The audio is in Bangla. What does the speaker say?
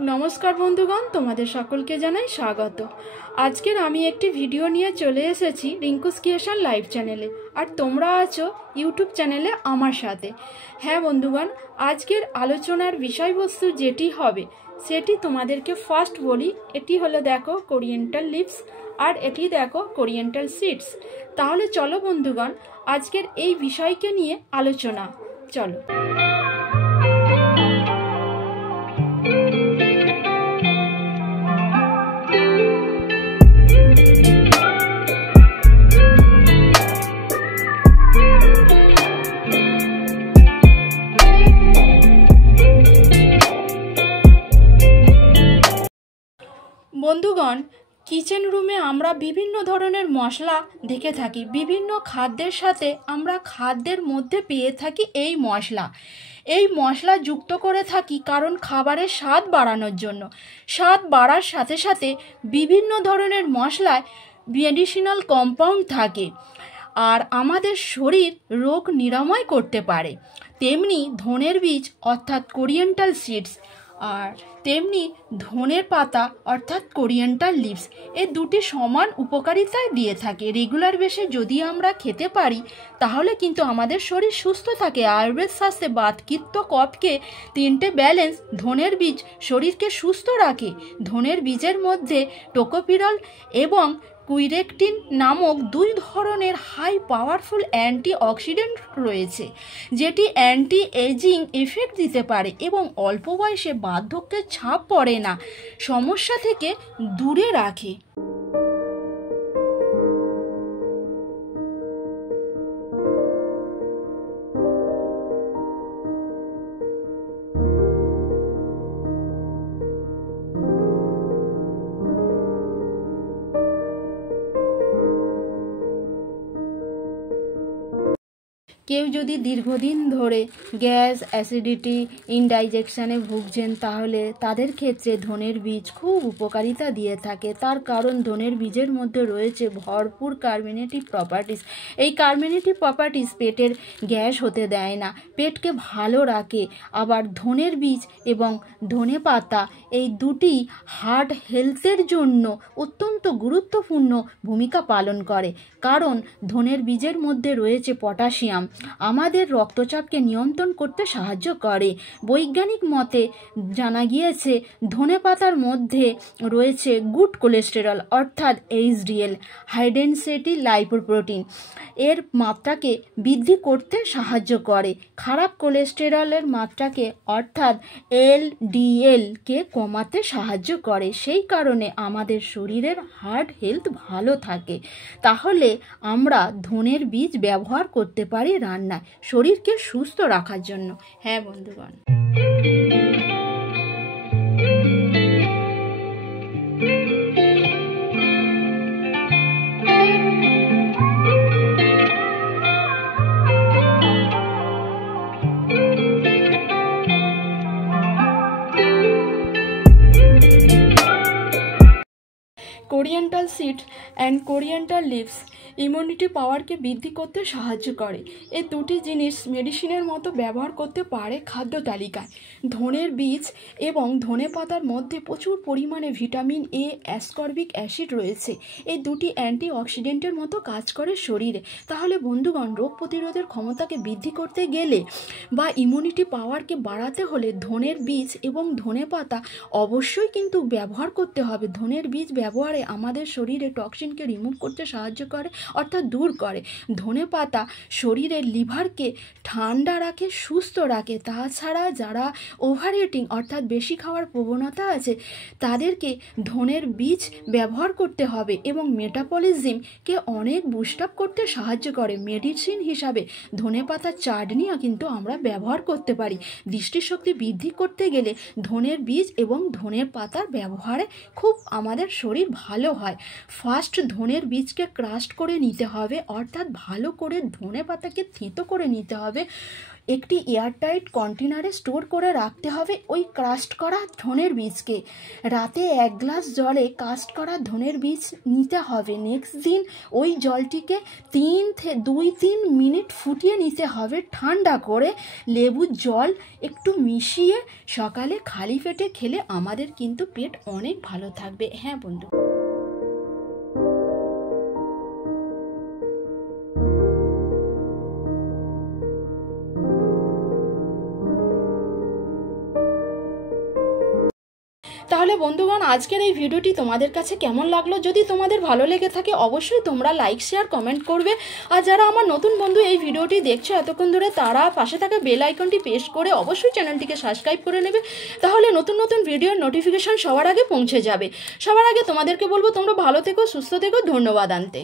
नमस्कार बंधुगण, तुम्हारे सकलके जानाई स्वागत। आजकेर आमी एकटी भिडियो निये चले एसेछि रिंकुस क्रिएशन लाइव चैनेले और तोमरा आछो यूट्यूब चैनेले आमार साथे। हाँ बंधुगण, आजकेर आलोचनार विषयबस्तु जेटी हबे सेटी तोमादेरके फार्स्ट बोली। एटी हलो देखो कोरिएंटाल लिव्स और एटी देखो कोरिएंटाल सीड्स। ताहले चलो बंधुगण, आजकेर एई विषयके निये आलोचना चलो। बंधुगण, किचेन रूमे आमरा विभिन्न धरनेर मशला देखे थाकी। विभिन्न खाद्येर साथे आमरा खाद्येर मध्य पेये थाकी एई मशला जुक्त करे थाकी कारण खाबारेर स्वाद बाड़ानोर जोन्नो। स्वाद बाड़ार साथे साथे विभिन्न धरनेर मशलाय मेडिसिनल कम्पाउंड थाके और आमादेर शरीर रोग निरामय करते पारे। तेमनी धनेर बीज अर्थात कोरिएंटाल सीड्स और तेमनी धनेर पाता अर्थात कोरिएंटाल लिव्स ए दुटी समान उपकारिता दिए थाके। रेगुलार बेसे यदि आमरा खेते पारी ताहले किन्तु आमादेर शरीर सुस्थ थाके। आयुर्वेद शास्त्रे बात पित्त कफके तीनटे बैलेंस धनेर बीज शरीर के सुस्थ राखे। धनेर बीजेर मध्य टोकोपिरल एवं कुइरेक्टिन नामक दुई धरनेर हाई पावरफुल অ্যান্টিঅক্সিডেন্ট রয়েছে যেটি অ্যান্টি এজিং এফেক্ট দিতে পারে এবং অল্প বয়সে বার্ধক্যের ছাপ পড়ে না, সমস্যা থেকে দূরে রাখে। কেউ যদি দীর্ঘদিন ধরে গ্যাস, অ্যাসিডিটি, ইনডাইজেশনে ভুগছেন তাহলে তাদের ক্ষেত্রে ধনের বীজ খুব উপকারিতা দিয়ে থাকে। তার কারণ ধনের বীজের মধ্যে রয়েছে ভরপুর কার্বোনেটিভ প্রপার্টিস। এই কার্বোনেটিভ প্রপার্টিস পেটের গ্যাস হতে দেয় না, পেটকে ভালো রাখে। আবার ধনের বীজ এবং ধনে পাতা এই দুটি হার্ট হেলথের জন্য অত্যন্ত গুরুত্বপূর্ণ ভূমিকা পালন করে, কারণ ধনের বীজের মধ্যে রয়েছে পটাশিয়াম, আমাদের রক্তচাপকে নিয়ন্ত্রণ করতে সাহায্য করে। বৈজ্ঞানিক মতে জানা গিয়েছে ধনে পাতার মধ্যে রয়েছে গুড কোলেস্টেরল অর্থাৎ এইচডিএল, হাই ডেনসিটি লাইপোপ্রোটিন, এর মাত্রাকে বৃদ্ধি করতে সাহায্য করে। খারাপ কোলেস্টেরলের মাত্রাকে অর্থাৎ এলডিএলকে কমাতে সাহায্য করে। সেই কারণে আমাদের শরীরের হার্ট হেলথ ভালো থাকে। তাহলে আমরা ধনের বীজ ব্যবহার করতে পারি রান্নায় শরীরকে সুস্থ রাখার জন্য। হ্যাঁ বন্ধুগণ, কোরিয়েন্টাল সিড অ্যান্ড কোরিয়েন্টাল লিভস ইমিউনিটি পাওয়ারকে বৃদ্ধি করতে সাহায্য করে। এই দুটি জিনিস মেডিসিনের মতো ব্যবহার করতে পারে খাদ্য তালিকায়। ধনের বীজ এবং ধনে পাতার মধ্যে প্রচুর পরিমাণে ভিটামিন এ, অ্যাসকর্বিক অ্যাসিড রয়েছে। এই দুটি অ্যান্টিঅক্সিডেন্টের মতো কাজ করে শরীরে। তাহলে বন্ধুগণ, রোগ প্রতিরোধের ক্ষমতাকে বৃদ্ধি করতে গেলে বা ইমিউনিটি পাওয়ারকে বাড়াতে হলে ধনের বীজ এবং ধনে পাতা অবশ্যই কিন্তু ব্যবহার করতে হবে। ধনের বীজ ব্যবহারে আমাদের শরীরে টক্সিনকে রিমুভ করতে সাহায্য করে অর্থাৎ দূর করে। ধনে পাতা শরীরের লিভারকে ঠান্ডা রাখে, সুস্থ রাখে। তাছাড়া যারা ওভার ইটিং অর্থাৎ বেশি খাওয়ার প্রবণতা আছে তাদেরকে ধনের বীজ ব্যবহার করতে হবে এবং মেটাবলিজমকে অনেক বুস্ট আপ করতে সাহায্য করে। মেডিসিন হিসাবে ধনে পাতার চাটনিও কিন্তু আমরা ব্যবহার করতে পারি। দৃষ্টিশক্তি বৃদ্ধি করতে গেলে ধনের বীজ এবং ধনের পাতার ব্যবহারে খুব আমাদের শরীর ভালো হয়। ফার্স্ট ধনের বীজকে ক্রাশ করে নিতে হবে, অর্থাৎ ভালো করে ধনে পাতাকে থেঁতো করে নিতে হবে। একটি এয়ারটাইট কন্টেনারে স্টোর করে রাখতে হবে ওই ক্রাস্ট করা ধনের বীজকে। রাতে 1 গ্লাস জলে কাস্ট করা ধনের বীজ নিতে হবে। নেক্সট দিন ওই জলটিকে 2-3 মিনিট ফুটিয়ে নিতে হবে ঠান্ডা করে। লেবুর জল একটু মিশিয়ে সকালে খালি পেটে খেলে আমাদের কিন্তু পেট অনেক ভালো থাকবে। হ্যাঁ বন্ধু। তাহলে বন্ধুগণ, আজকের এই ভিডিওটি তোমাদের কাছে কেমন লাগলো? যদি তোমাদের ভালো লেগে থাকে অবশ্যই তোমরা লাইক শেয়ার কমেন্ট করবে। আর যারা আমার নতুন বন্ধু এই ভিডিওটি দেখছো এতক্ষণ ধরে, তারা পাশে থাকা বেল আইকনটি প্রেস করে অবশ্যই চ্যানেলটিকে সাবস্ক্রাইব করে নেবে। তাহলে নতুন নতুন ভিডিওর নোটিফিকেশন সবার আগে পৌঁছে যাবে। সবার আগে তোমাদেরকে বলবো তোমরা ভালো থেকো, সুস্থ থেকো। ধন্যবাদ আনতে।